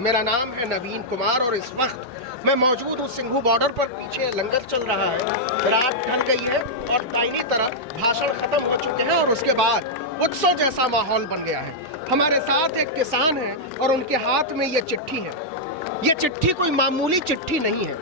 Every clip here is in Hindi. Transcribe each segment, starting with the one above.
मेरा नाम है नवीन कुमार और इस वक्त मैं मौजूद हूँ सिंघू बॉर्डर पर। पीछे लंगर चल रहा है, रात ढल गई है और दाहिनी तरफ भाषण खत्म हो चुके हैं और उसके बाद उत्सव जैसा माहौल बन गया है। हमारे साथ एक किसान है और उनके हाथ में ये चिट्ठी है। ये चिट्ठी कोई मामूली चिट्ठी नहीं है,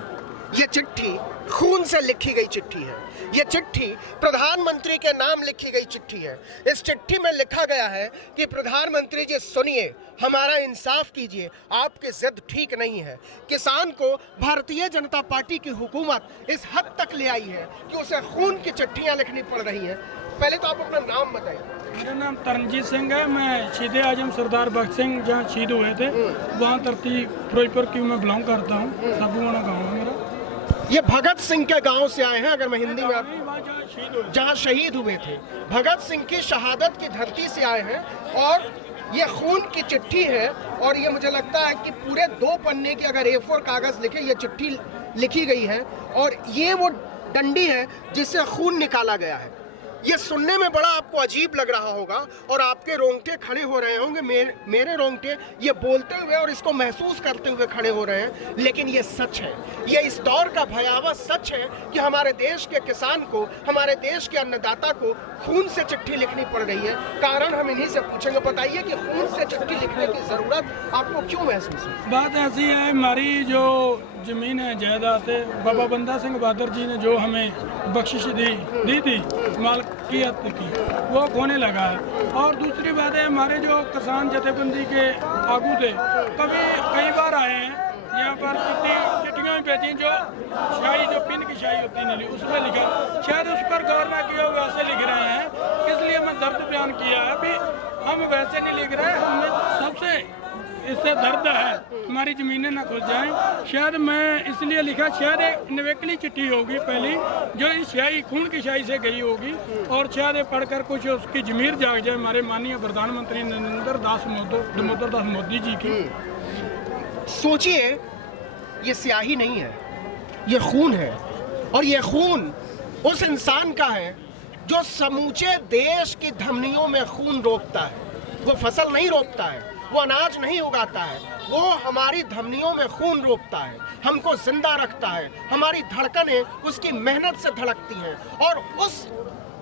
ये चिट्ठी खून से लिखी गई चिट्ठी है। ये चिट्ठी प्रधानमंत्री के नाम लिखी गई चिट्ठी है। इस चिट्ठी में लिखा गया है कि प्रधानमंत्री जी सुनिए, हमारा इंसाफ कीजिए, आपकी जिद ठीक नहीं है। किसान को भारतीय जनता पार्टी की हुकूमत इस हद तक ले आई है कि उसे खून की चिट्ठियां लिखनी पड़ रही हैं। पहले तो आप अपना नाम बताइए। मेरा नाम तरनजीत सिंह है। मैं शहीद आजम सरदार भगत सिंह जहाँ शहीद हुए थे वहाँ धरती फिरोजपुर की मैं बिलोंग करता हूँ। सबुआना गाँव है मेरा। ये भगत सिंह के गांव से आए हैं, अगर मैं हिंदी में जहाँ शहीद हुए थे, भगत सिंह की शहादत की धरती से आए हैं और ये खून की चिट्ठी है। और ये मुझे लगता है कि पूरे 2 पन्ने की अगर A4 कागज लिखे ये चिट्ठी लिखी गई है और ये वो डंडी है जिससे खून निकाला गया है। ये सुनने में बड़ा आपको अजीब लग रहा होगा और आपके रोंगटे खड़े हो रहे होंगे, मेरे रोंगटे ये बोलते हुए और इसको महसूस करते हुए खड़े हो रहे हैं। लेकिन ये सच है, ये इस दौर का भयावह सच है कि हमारे देश के किसान को, हमारे देश के अन्नदाता को खून से चिट्ठी लिखनी पड़ रही है। कारण हम इन्हीं से पूछेंगे। बताइए कि खून से चिट्ठी लिखने की जरूरत आपको क्यों महसूस हुई? बात ऐसी है, हमारी जो जमीन है, जायदाद है, बाबा बंदा सिंह बहादुर जी ने जो हमें बख्शिश दी थी मालकियत की, वो खोने लगा है। और दूसरी बात है, हमारे जो किसान जथेबंदी के आगू थे कई बार आए हैं यहाँ पर चिट्ठियाँ भेजी जो शाही, जो पिन की शाही होती है उसमें लिखा, शायद उस पर गौर ना किया वैसे लिख रहे हैं। इसलिए मैं दर्द बयान किया है। अभी हम वैसे नहीं लिख रहे, हमें सबसे इससे दर्द है हमारी ज़मीनें ना खुल जाएं। शायद मैं इसलिए लिखा, शायद एक निवेकली चिट्ठी होगी पहली जो इस शाही, खून की शाही से गई होगी और शायद पढ़कर कुछ उसकी ज़मीर जाग जाए हमारे माननीय प्रधानमंत्री नरेंद्र दामोदर मोदी जी की। सोचिए, ये स्याही नहीं है, ये खून है। और ये खून उस इंसान का है जो समूचे देश की धमनियों में खून रोकता है। वो फसल नहीं रोकता है, वो अनाज नहीं उगाता है, वो हमारी धमनियों में खून रोकता है, हमको जिंदा रखता है। हमारी धड़कनें उसकी मेहनत से धड़कती हैं और उस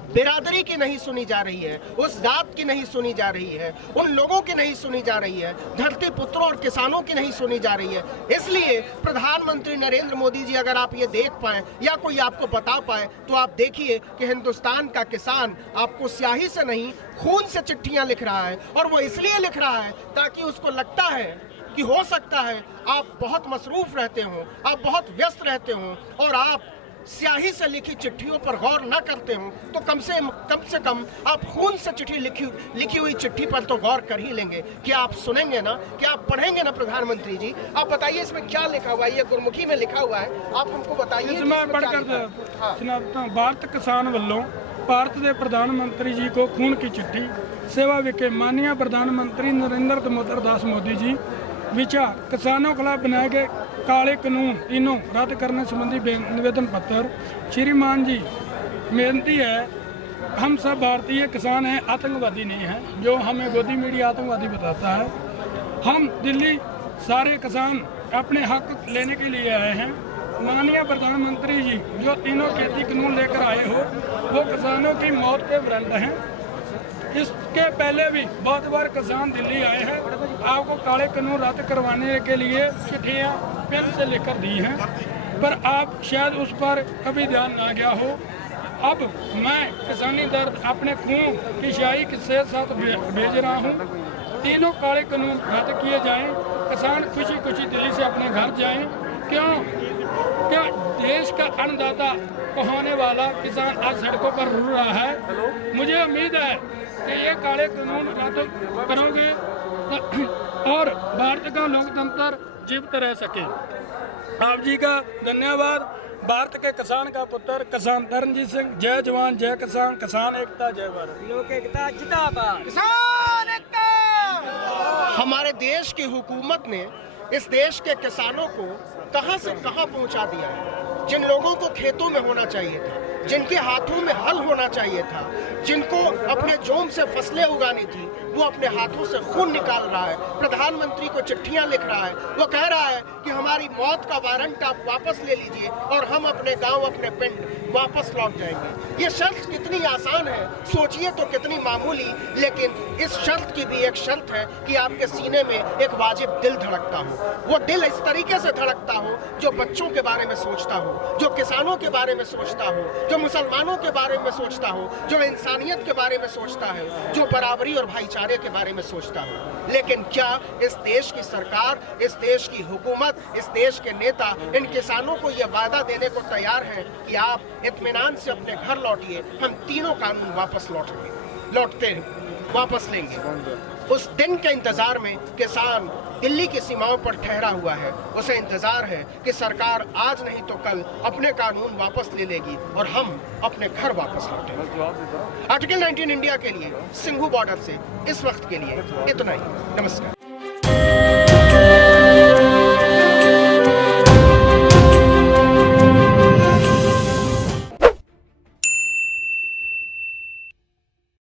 बिरादरी की नहीं सुनी जा रही है, उस जात की नहीं सुनी जा रही है, उन लोगों की नहीं सुनी जा रही है, धरती पुत्रों और किसानों की नहीं सुनी जा रही है। इसलिए प्रधानमंत्री नरेंद्र मोदी जी, अगर आप ये देख पाए या कोई आपको बता पाए तो आप देखिए कि हिंदुस्तान का किसान आपको स्याही से नहीं, खून से चिट्ठियां लिख रहा है। और वो इसलिए लिख रहा है ताकि उसको लगता है कि हो सकता है आप बहुत मसरूफ रहते हो, आप बहुत व्यस्त रहते हो और आप स्याही से लिखी चिट्ठियों पर गौर न करते हो, तो कम से कम आप खून से चिट्ठी लिखी हुई चिट्ठी पर तो गौर कर ही लेंगे। क्या आप सुनेंगे ना, क्या आप पढ़ेंगे ना? प्रधानमंत्री जी, आप बताइए इसमें क्या लिखा हुआ है? ये गुरमुखी में लिखा हुआ है, आप हमको बताइए। भारत किसान वालों ਭਾਰਤ ਦੇ ਪ੍ਰਧਾਨ ਮੰਤਰੀ ਜੀ को खून की चिट्ठी सेवा विके माननीय प्रधानमंत्री नरेंद्र दामोदर दास मोदी जी विचा किसानों खिलाफ बनाए गए काले कानून तीनों रद्द करने संबंधी निवेदन पत्र। श्रीमान जी, बेनती है, हम सब भारतीय किसान हैं, आतंकवादी नहीं हैं जो हमें गोदी मीडिया आतंकवादी बताता है। हम दिल्ली सारे किसान अपने हक लेने के लिए आए हैं। माननीय प्रधानमंत्री जी जो तीनों खेती कानून लेकर आए हो वो किसानों की मौत के विरुद्ध हैं। इसके पहले भी बहुत बार किसान दिल्ली आए हैं, आपको काले कानून रद्द करवाने के लिए चिट्ठियाँ पेन से लेकर दी हैं, पर आप शायद उस पर कभी ध्यान ना गया हो। अब मैं किसानी दर्द अपने खून की शाही के साथ भेज रहा हूँ। तीनों काले कानून रद्द किए जाएं, किसान खुशी खुशी दिल्ली से अपने घर जाएं। क्या देश का अन्नदाता कहाने वाला किसान आज सड़कों पर रो रहा है? मुझे उम्मीद है कि ये काले कानून रद्द करोगे और भारत का लोकतंत्र जीवित रह सके। आप जी का धन्यवाद। भारत के किसान का पुत्र किसान तरनजीत सिंह। जय जवान जय किसान, किसान एकता जय भारत। लोक एकता जिंदाबाद, किसान एकता। हमारे देश की हुकूमत ने इस देश के किसानों को कहां से कहां पहुंचा दिया है। जिन लोगों को खेतों में होना चाहिए था, जिनके हाथों में हल होना चाहिए था, जिनको अपने जोम से फसलें उगानी थी, वो अपने हाथों से खून निकाल रहा है, प्रधानमंत्री को चिट्ठियां लिख रहा है, वो कह रहा है कि हमारी मौत का वारंट आप वापस ले लीजिए और हम अपने गांव, अपने पिंड वापस लौट जाएंगे। ये शर्त कितनी आसान है, सोचिए तो कितनी मामूली, लेकिन इस शर्त की भी एक शर्त है कि आपके सीने में एक वाजिब दिल धड़कता हो। वो दिल इस तरीके से धड़कता हो जो बच्चों के बारे में सोचता हो, जो किसानों के बारे में सोचता हो, जो मुसलमानों के बारे में सोचता हो, जो इंसानियत के बारे में सोचता है, जो बराबरी और भाईचारे के बारे में सोचता हो। लेकिन क्या इस देश की सरकार, इस देश की हुकूमत, इस देश के नेता इन किसानों को यह वादा देने को तैयार हैं कि आप इत्मीनान से अपने घर लौटिए, हम तीनों कानून वापस वापस लेंगे? उस दिन के इंतजार में किसान दिल्ली की सीमाओं पर ठहरा हुआ है। उसे इंतजार है कि सरकार आज नहीं तो कल अपने कानून वापस ले लेगी और हम अपने घर वापस लौटेंगे। आर्टिकल 19 इंडिया के लिए सिंघू बॉर्डर से इस वक्त के लिए इतना ही। नमस्कार।